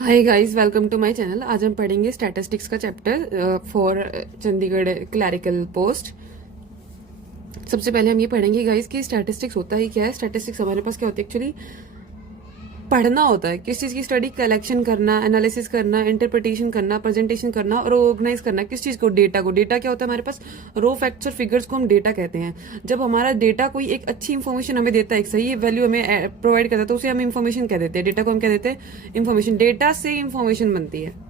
Hi guys, welcome to my channel. आज हम पढ़ेंगे स्टैटिस्टिक्स का chapter for Chandigarh clerical post. सबसे पहले हम ये पढ़ेंगे गाइस कि स्टैटिस्टिक्स होता ही क्या है। स्टैटिस्टिक्स हमारे पास क्या होती है, एक्चुअली पढ़ना होता है। किस चीज़ की स्टडी, कलेक्शन करना, एनालिसिस करना, इंटरप्रिटेशन करना, प्रेजेंटेशन करना और ऑर्गेनाइज करना। किस चीज़ को, डेटा को। डेटा क्या होता है हमारे पास, रो फैक्ट्स और फिगर्स को हम डेटा कहते हैं। जब हमारा डेटा कोई एक अच्छी इन्फॉर्मेशन हमें देता है, एक सही वैल्यू हमें प्रोवाइड करता है, तो उसे हम इन्फॉर्मेशन कह देते हैं। डेटा को हम कह देते हैं इन्फॉर्मेशन। डेटा से इन्फॉर्मेशन बनती है।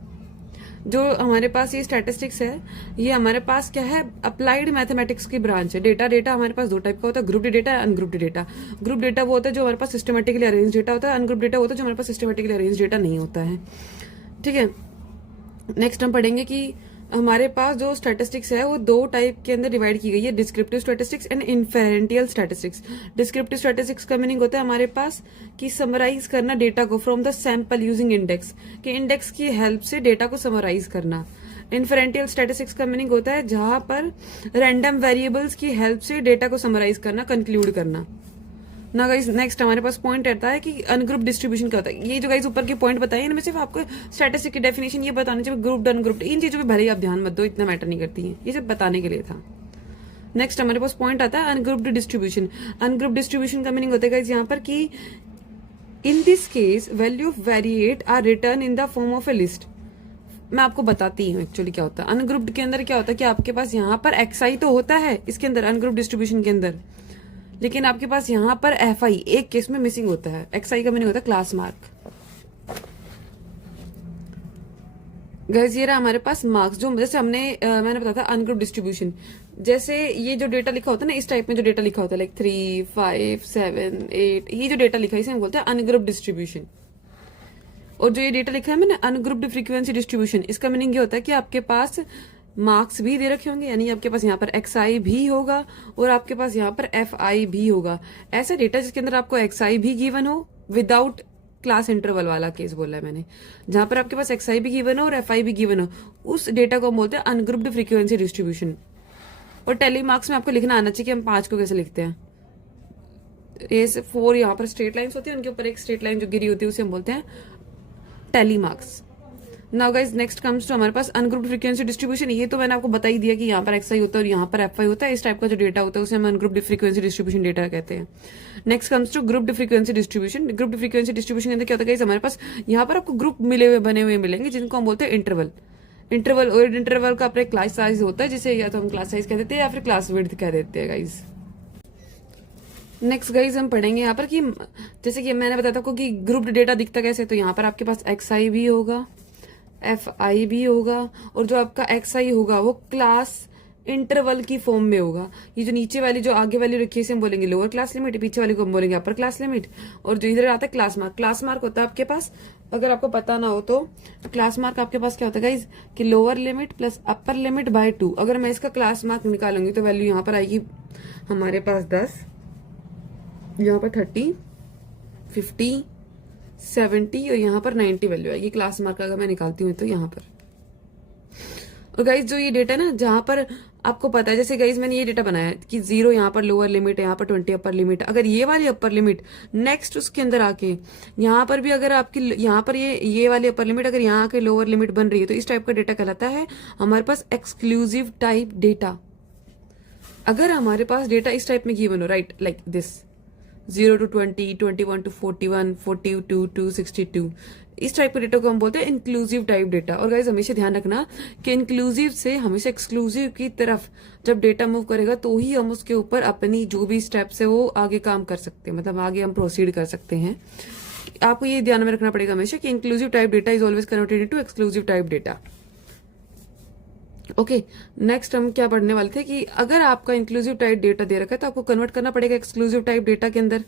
जो हमारे पास ये स्टैटिस्टिक्स है, ये हमारे पास क्या है, अप्लाइड मैथमेटिक्स की ब्रांच है। डेटा हमारे पास दो टाइप का होता है, ग्रुप डेटा और अनग्रुप्ड डेटा। ग्रुप डेटा वो होता है जो हमारे पास सिस्टमेटिकली अरेंज डेटा होता है। अनग्रुप डेटा होता है जो हमारे पास सिस्टमेटिकली अरेंज डेटा नहीं होता है। ठीक है। नेक्स्ट हम पढ़ेंगे कि हमारे पास जो स्टैटिस्टिक्स है वो दो टाइप के अंदर डिवाइड की गई है, descriptive statistics and inferential statistics. Descriptive statistics का मीनिंग होता है हमारे पास कि समराइज करना डेटा को from the sample using index, कि इंडेक्स की हेल्प से डेटा को समराइज करना। इन्फेरेंटियल स्टैटिस्टिक्स का मीनिंग होता है जहां पर रैंडम वेरिएबल्स की हेल्प से डेटा को समराइज करना, कंक्लूड करना ना। गाइस नेक्स्ट हमारे पास पॉइंट रहता है कि अनग्रुप डिस्ट्रीब्यूशन क्या होता है। ये जो गाइस ऊपर के पॉइंट बताए, इनमें सिर्फ आपको स्टैटिस्टिक की डेफिनेशन ये बतानी चाहिए, ग्रुप्ड अनग्रुप्ड इन चीजों पे भले ही आप ध्यान मत दो, इतना मैटर नहीं करती है, ये सिर्फ बताने के लिए था। नेक्स्ट हमारे पास पॉइंट आता है अनग्रुप्ड डिस्ट्रीब्यूशन। अनग्रुप्ड डिस्ट्रीब्यूशन का मीनिंग होता है गाइस यहाँ पर कि in this case value of variate are return in the form of a list. मैं आपको बताती हूँ एक्चुअली क्या होता है। अनग्रुप्ड के अंदर क्या होता है कि आपके पास यहाँ पर एक्सआई तो होता है इसके अंदर, अनग्रुप्ड डिस्ट्रीब्यूशन के अंदर, लेकिन आपके पास यहाँ पर एफ आई एक केस में मिसिंग होता है। एक्स आई का मीनिंग होता है क्लास मार्क। गैस ये रहा हमारे पास मार्क्स, जो जैसे मैंने बताया था अनग्रुप डिस्ट्रीब्यूशन। जैसे ये जो डेटा लिखा होता है ना, इस टाइप में जो डेटा लिखा होता है लाइक 3, 5, 7, 8, ये जो डेटा लिखा है इसे हम बोलते हैं अनग्रुप डिस्ट्रीब्यूशन। और जो ये डेटा लिखा है मैंने अनग्रुप्ड फ्रीक्वेंसी डिस्ट्रीब्यूशन, इसका मीनिंग ये होता है कि आपके पास मार्क्स भी दे रखे होंगे, यानी आपके पास यहाँ पर एक्स आई भी होगा और आपके पास यहाँ पर एफ आई भी होगा। ऐसा डेटा जिसके अंदर आपको एक्स आई भी गिवन हो, विदाउट क्लास इंटरवल वाला केस बोला है मैंने, जहां पर आपके पास एक्स आई भी गिवन हो और एफ आई भी गिवन हो, उस डेटा को हम बोलते हैं अनग्रुप्ड फ्रीक्वेंसी डिस्ट्रीब्यूशन। और टेली मार्क्स में आपको लिखना आना चाहिए कि हम 5 को कैसे लिखते हैं। ये 4 यहाँ पर स्ट्रेट लाइन्स होती है, उनके ऊपर एक स्ट्रेट लाइन जो गिरी होती है उसे हम बोलते हैं tally marks. Now guys next comes to हमारे पास अनग्रुप्ड फ्रीक्वेंसी डिस्ट्रीब्यूशन। ये तो मैंने आपको बता ही दिया कि यहाँ पर एक्स आई होता है और यहाँ पर एफ आई होता है। इस टाइप का जो डेटा होता है उसे हम अनग्रुप्ड फ्रीक्वेंसी डिस्ट्रीब्यूशन डेटा कहते हैं। Next comes to grouped frequency distribution. Grouped frequency distribution के अंदर क्या होता है गाइस, हमारे पास यहाँ पर आपको ग्रुप मिले हुए बने हुए मिलेंगे जिनको हम बोलते हैं इंटरवल। और इंटरवल का अपना क्लास साइज होता है जिसे या तो हम क्लास साइज कह देते हैं या फिर क्लास विड्थ कह देते हैं गाइस। नेक्स्ट गाइज हम पढ़ेंगे यहाँ पर कि जैसे कि मैंने बताया था आपको कि ग्रुप्ड डेटा दिखता कैसे, तो यहाँ पर आपके पास एक्स आई भी होगा, एफ आई भी होगा, और जो आपका एक्स आई होगा वो क्लास इंटरवल की फॉर्म में होगा। ये जो नीचे वाली जो आगे वाली रखी है इसे हम बोलेंगे लोअर क्लास लिमिट, पीछे वाली को हम बोलेंगे अपर क्लास लिमिट। और जो इधर आता है क्लास मार्क, क्लास मार्क होता है आपके पास, अगर आपको पता ना हो तो क्लास मार्क आपके पास क्या होता है गाइज कि lower limit plus upper limit by 2। अगर मैं इसका क्लास मार्क निकालूंगी तो वैल्यू यहाँ पर आएगी हमारे पास 10, यहाँ पर 30, 50, 70 और यहाँ पर 90 वैल्यू आएगी क्लास मार्क अगर मैं निकालती हूँ तो यहाँ पर। और गाइज जो ये डेटा ना जहां पर आपको पता है, जैसे गाइज मैंने ये डेटा बनाया कि 0 यहाँ पर लोअर लिमिट है, यहाँ पर 20 अपर लिमिट, अगर ये वाली अपर लिमिट नेक्स्ट उसके अंदर आके यहाँ पर भी अगर आपकी यहाँ पर ये वाली अपर लिमिट अगर यहाँ आके लोअर लिमिट बन रही है तो इस टाइप का डेटा कहलाता है हमारे पास एक्सक्लूसिव टाइप डेटा। अगर हमारे पास डेटा इस टाइप में गिवन हो, right, like this 0 to 20, 21 to 41, 42 to 62, इस टाइप के डेटा को हम बोलते हैं इंक्लूसिव टाइप डेटा। और गाइज हमेशा ध्यान रखना कि इंक्लूसिव से हमेशा एक्सक्लूसिव की तरफ जब डेटा मूव करेगा तो ही हम उसके ऊपर अपनी जो भी स्टेप्स है वो आगे काम कर सकते हैं, मतलब आगे हम प्रोसीड कर सकते हैं। आपको ये ध्यान में रखना पड़ेगा हमेशा कि inclusive type data is always converted into exclusive type data. Okay, next हम क्या पढ़ने वाले थे कि अगर आपका इंक्लूसिव टाइप डेटा दे रखा है तो आपको कन्वर्ट करना पड़ेगा एक्सक्लूसिव टाइप डेटा के अंदर।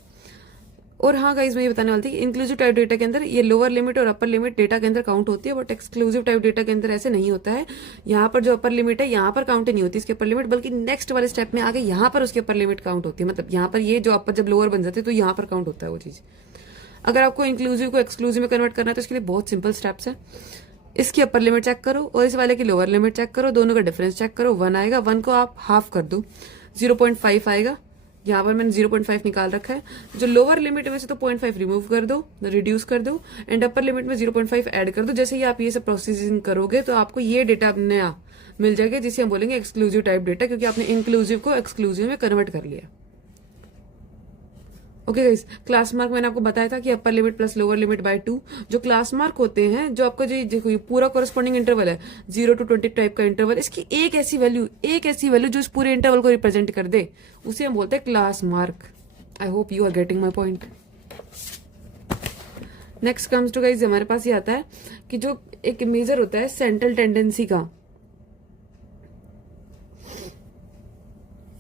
और हाँ गाइज मैं ये बताने वाली थी कि इंक्लूसिव टाइप डेटा के अंदर ये लोअर लिमिट और अपर लिमिट डेटा के अंदर काउंट होती है, बट एक्सक्लूसिव टाइप डेटा के अंदर ऐसे नहीं होता है। यहाँ पर जो अपर लिमिट है यहाँ पर काउंट नहीं होती इसके अपर लिमिट, बल्कि नेक्स्ट वाले स्टेप में आगे यहाँ पर उसके अपर लिमिट काउंट होती है। मतलब यहाँ पर ये जो अपर जब लोअर बन जाते हैं तो यहाँ पर काउंट होता है वो चीज। अगर आपको इंक्लूसिव को एक्सक्लूसिव में कन्वर्ट करना है तो इसके लिए बहुत सिंपल स्टेप्स है। इसकी अपर लिमिट चेक करो और इस वाले की लोअर लिमिट चेक करो, दोनों का डिफरेंस चेक करो, 1 आएगा, 1 को आप हाफ कर दो 0.5 आएगा, यहाँ पर मैंने 0.5 निकाल रखा है। जो लोअर लिमिट में से तो 0.5 रिमूव कर दो, रिड्यूस कर दो, एंड अपर लिमिट में 0.5 ऐड कर दो। जैसे ही आप ये सब प्रोसेसिंग करोगे तो आपको ये डेटा नया मिल जाएगा, जिसे हम बोलेंगे एक्सक्लूसिव टाइप डेटा, क्योंकि आपने इंक्लूसिव को एक्सक्लूसिव में कन्वर्ट कर लिया। ओके गाइस, क्लास मार्क मैंने आपको बताया था कि upper limit plus lower limit by 2। जो क्लास मार्क होते हैं, जो आपका जो ये पूरा कोरस्पॉन्डिंग इंटरवल है 0 to 20 टाइप का इंटरवल, इसकी एक ऐसी वैल्यू जो इस पूरे इंटरवल को रिप्रेजेंट कर दे, उसे हम बोलते हैं class mark. I hope you are getting my point. Next comes to guys, हमारे पास ये आता है कि जो एक मेजर होता है सेंट्रल टेंडेंसी का।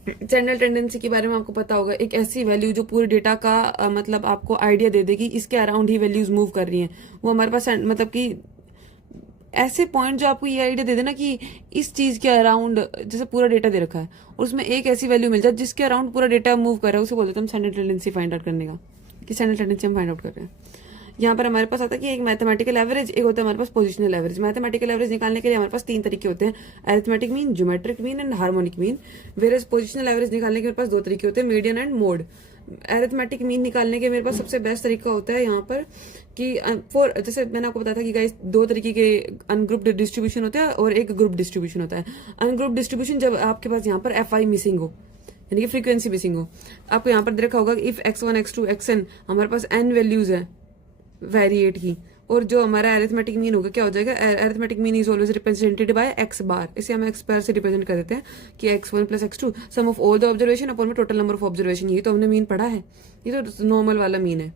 सेंट्रल टेंडेंसी के बारे में आपको पता होगा, एक ऐसी वैल्यू जो पूरे डेटा का मतलब आपको आइडिया दे देगी इसके अराउंड ही वैल्यूज मूव कर रही हैं। वो हमारे पास मतलब कि ऐसे पॉइंट जो आपको ये आइडिया दे देना कि इस चीज के अराउंड, जैसे पूरा डेटा दे रखा है और उसमें एक ऐसी वैल्यू मिल जाए जिसके अराउंड पूरा डेटा मूव कर रहा है, उसे बोलते हैं हम सेंट्रल टेंडेंसी फाइंड आउट करने का, कि सेंट्रल टेंडेंसी हम फाइंड आउट कर रहे हैं। यहाँ पर हमारे पास आता है कि एक मैथमेटिकल एवरेज, एक होता है हमारे पास पोजिशनल एवरेज। मैथमेटिकल एवरेज निकालने के लिए हमारे पास 3 तरीके होते हैं, arithmetic mean, geometric mean and harmonic mean. Versus positional average निकालने के मेरे पास 2 तरीके होते हैं, median and mode. Arithmetic mean निकालने के मेरे पास सबसे बेस्ट तरीका होता है यहाँ पर कि जैसे मैंने आपको बताया था कि गाइस 2 तरीके के अनग्रुप्ड डिस्ट्रीब्यूशन होता है और एक ग्रुप डिस्ट्रीब्यूशन होता है। अनग्रुप्ड डिस्ट्रीब्यूशन जब आपके पास यहाँ पर FI मिसिंग हो, यानी कि फ्रीक्वेंसी मिसिंग हो। आपको यहाँ पर देखा होगा इफ x1 x2 xn हमारे पास n वैल्यूज है वेरिएट की, और जो हमारा अरिथमेटिक मीन होगा क्या हो जाएगा, arithmetic mean is always represented by x बार। इसे हम x बार से रिप्रेजेंट कर देते हैं कि x1 plus x2 sum of all the observation upon में टोटल नंबर ऑफ ऑब्जर्वेशन। ये तो हमने मीन पढ़ा है, ये तो नॉर्मल वाला मीन है।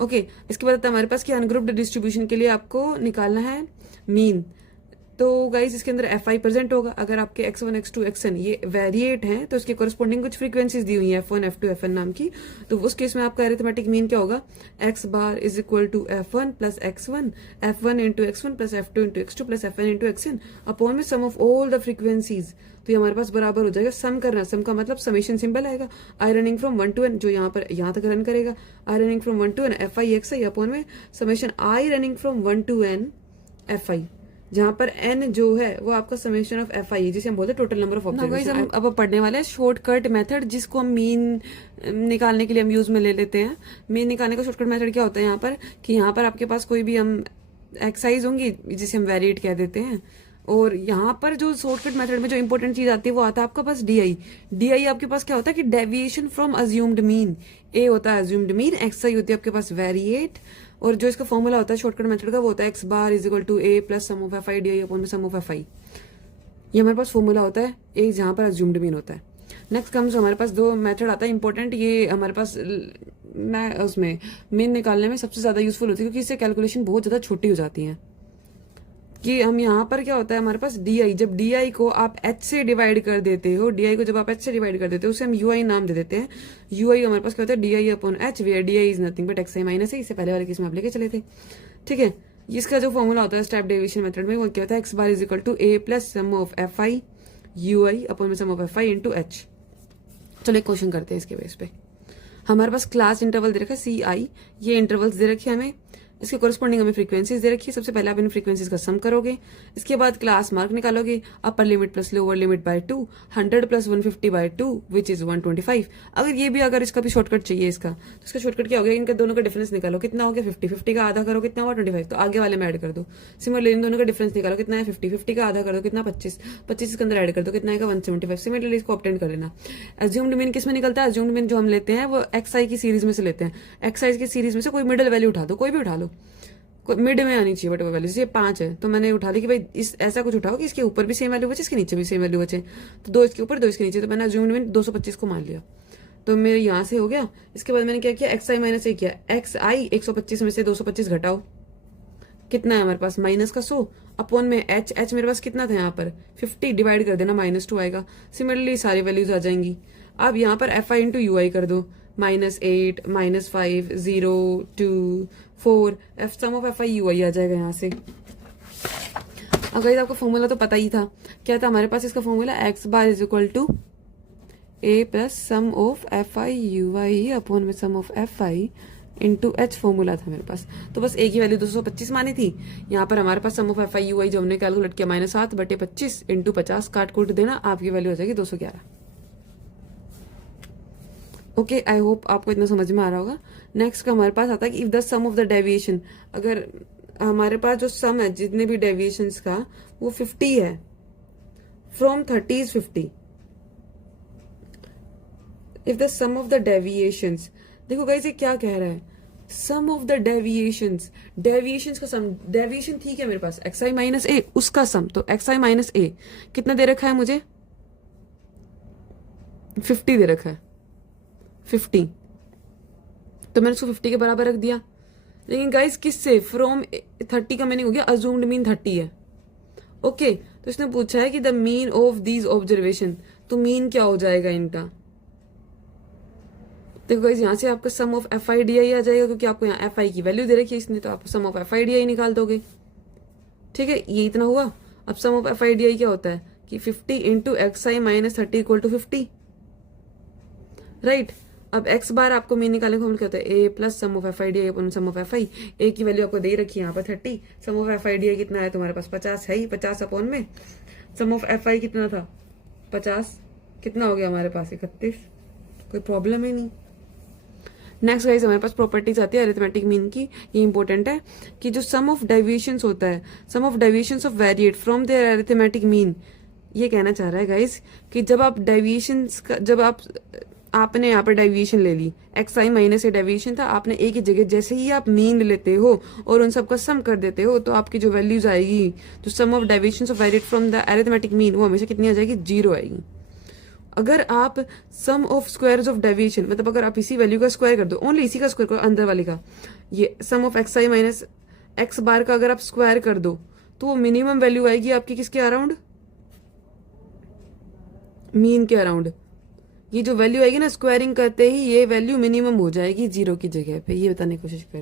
ओके, इसके बाद हमारे पास कि अनग्रुप्ड डिस्ट्रीब्यूशन के लिए आपको निकालना है मीन। तो गाइज इसके अंदर FI प्रेजेंट होगा। अगर आपके x1 x2 xn ये वेरिएट हैं तो उसके कोरस्पॉन्डिंग कुछ फ्रीक्वेंसीज दी हुई है f1 f2 fn नाम की, तो उस केस में आपका अरिथमेटिक मीन क्या होगा, x bar is equal to f1 plus x1, f1 into x1 plus f2 into x2 plus fn into xn upon में sum of all the frequencies. तो ये हमारे पास बराबर हो जाएगा, सम करना, सम का मतलब समेशन सिंबल आएगा, आई रनिंग फ्रॉम 1 to n, जो यहाँ पर यहाँ तक रन करेगा, i running from 1 to n FI xi upon में summation i running from 1 to n FI, जहां पर n जो है वो आपका समेशन ऑफ FI है, जिसे हम बोलते हैं टोटल नंबर ऑफ ऑब्जर्वेशन। हम अब पढ़ने वाले हैं शॉर्टकट मेथड, जिसको हम मीन निकालने के लिए हम यूज में ले लेते हैं। मीन निकालने का शॉर्टकट मेथड क्या होता है यहाँ पर, कि यहाँ पर आपके पास कोई भी हम एक्सरसाइज होंगी जिसे हम वेरिएट कह देते हैं, और यहाँ पर जो शॉर्टकट मेथड में जो इंपॉर्टेंट चीज आती है वो आता है आपका पास DI आपके पास क्या होता है कि deviation from assumed mean. A होता है अज्यूम्ड मीन, XI होती है आपके पास वेरिएट, और जो इसका फॉर्मूला होता है शॉर्टकट मेथड का वो होता है x bar is equal to A plus sum of FI DI upon में सम ऑफ FI। ये हमारे पास फॉर्मूला होता है एक जहां पर अज्यूम्ड मीन होता है। नेक्स्ट कम्स हमारे पास 2 मेथड आता है इंपॉर्टेंट, ये हमारे पास मैं उसमें मीन निकालने में सबसे ज्यादा यूजफुल होती है, क्योंकि इससे कैलकुलेशन बहुत ज्यादा छोटी हो जाती है। कि हम यहाँ पर क्या होता है हमारे पास DI, जब DI को आप H से डिवाइड कर देते हो, DI को जब आप H से डिवाइड कर देते हो उसे हम UI नाम दे देते हैं। UI हमारे पास क्या होता है DI upon H, where DI is nothing but XI minus है। इससे पहले वाले केस में आप लेके चले थे, ठीक है। इसका जो फॉर्मूला होता है स्टेप डेविएशन मेथड में वो क्या होता है, x bar is equal to A plus sum of FI UI upon में sum of FI into H। चलो एक क्वेश्चन करते हैं इसके बेस पे। हमारे पास क्लास इंटरवल दे रखा है CI, ये इंटरवल्स दे रखे हैं हमें, इसके कोरस्पॉन्डिंग हमें फ्रीक्वेंसीज दे रखी है। सबसे पहले आप इन फ्रीक्वेंसीज का सम करोगे, इसके बाद क्लास मार्क निकालोगे, upper limit plus lower limit by 2, 100 plus 150 by 2 which is 125। अगर ये भी अगर इसका भी शॉर्टकट चाहिए इसका, तो इसका शॉर्टकट क्या हो गया, इनका दोनों का डिफरेंस निकालो, कितना हो गया 50, 50 का आधा करो कितना हुआ 25, तो आगे वाले में ऐड कर दो। सिमिलरली इन दोनों का डिफरेंस निकालो, कितना है 50, 50 का आधा कर दो कितना 25, 25 इसके अंदर ऐड कर दो कितना आएगा 175। सिमिलरली इसको ऑब्टेन कर लेना। अज्यूम्ड मीन किस में निकलता है, अज्यूम्ड मीन जो हम लेते हैं वो XI की सीरीज में से लेते हैं। XI की सीरीज में से कोई मिडिल वैल्यू उठा दो, कोई भी उठा लो, मिड में आनी चाहिए बट वो वैल्यू, जैसे 5 है तो मैंने उठा दी कि भाई इस ऐसा कुछ उठाओ कि इसके ऊपर भी सेम वैल्यू बचे, इसके नीचे भी सेम वैल्यू बचे, तो 2 इसके ऊपर 2 इसके नीचे, तो मैंने अज्यूम्ड में 225 को मान लिया, तो मेरे यहाँ से हो गया। इसके बाद मैंने क्या किया, XI माइनस A किया, XI 125 में से 225 घटाओ, कितना है हमारे पास माइनस का 100 अपॉन में H मेरे पास कितना था यहाँ पर 50, डिवाइड कर देना -2 आएगा। सिमिलरली सारी वैल्यूज आ जाएंगी। अब यहाँ पर FI इंटू UI कर दो, -8 -5 0 2 4 सम ऑफ FI UI आ जाएगा यहाँ से। अगर आपको फॉर्मूला तो पता ही था, क्या था हमारे पास इसका formula, x bar is equal to A plus sum of FI UI upon में sum of FI into H formula था मेरे पास। तो बस A की वैल्यू 225 मानी थी, यहाँ पर हमारे पास सम ऑफ FI UI जो हमने कैलकुलेट किया -7 बटे 25 इंटू 50 काट कूट देना, आपकी वैल्यू हो जाएगी 211। ओके, आई होप आपको इतना समझ में आ रहा होगा। नेक्स्ट का हमारे पास आता है कि if the sum of the deviation, अगर हमारे पास जो सम है जितने भी डेविएशंस का वो 50 है, from 30 is 50, if the sum of the deviations, देखो गाइस ये क्या कह रहा है, sum of the deviations, deviations का सम, डेविएशन ठीक है मेरे पास एक्स आई माइनस ए, उसका सम, तो एक्स आई माइनस ए कितना दे रखा है मुझे, 50 दे रखा है, 50, तो मैंने उसको 50 के बराबर रख दिया। लेकिन गाइस किससे, फ्रॉम 30 का मीनिंग हो गया अज्यूम्ड मीन 30 है। ओके, तो इसने पूछा है कि the mean of these observation, तो मीन क्या हो जाएगा इनका। देखो गाइस यहाँ से आपका sum of F I D i आ जाएगा, क्योंकि आपको यहाँ एफ आई की वैल्यू दे रखी है इसने, तो आप sum of F I D i निकाल दोगे। ठीक है, ये इतना हुआ। अब sum of F I D i क्या होता है कि 50 into x i minus 30 equal to 50, right. अब एक्स बार आपको मीन निकालने को क्या होता है, a plus sum of F I D i upon sum of F i, a की वैल्यू आपको दे रखी है यहाँ पर 30, sum of F I D I कितना है तुम्हारे पास 50 है ही, 50 अपॉन में सम ऑफ एफ आई कितना था 50, कितना हो गया हमारे पास 31, कोई प्रॉब्लम ही नहीं। नेक्स्ट गाइस हमारे पास प्रॉपर्टीज आती है अरिथमेटिक मीन की, ये इंपॉर्टेंट है कि जो सम ऑफ डेविएशंस होता है, sum of deviations of variate from their arithmetic mean, ये कहना चाह रहा है गाइस कि जब आप डेविएशंस का, जब आपने यहाँ पर डेविएशन ले ली, x i minus A deviation था, आपने ए की जगह जैसे ही आप मीन लेते हो और उन सबका सम कर देते हो, तो आपकी जो वैल्यूज आएगी, जो sum of deviations of variate from the arithmetic mean, वो हमेशा कितनी आ जाएगी, 0 आएगी। अगर आप sum of squares of deviation, मतलब अगर आप इसी वैल्यू का स्क्वायर कर दो, ओनली इसी का स्क्वायर करो, अंदर वाले का, ये sum of x i minus x bar का अगर आप स्क्वायर कर दो, तो वो मिनिमम वैल्यू आएगी आपकी किसके अराउंड, मीन के अराउंड। ये जो वैल्यू आएगी ना स्क्वायरिंग करते ही, ये वैल्यू मिनिमम हो जाएगी 0 की जगह पे, ये बताने की कोशिश कर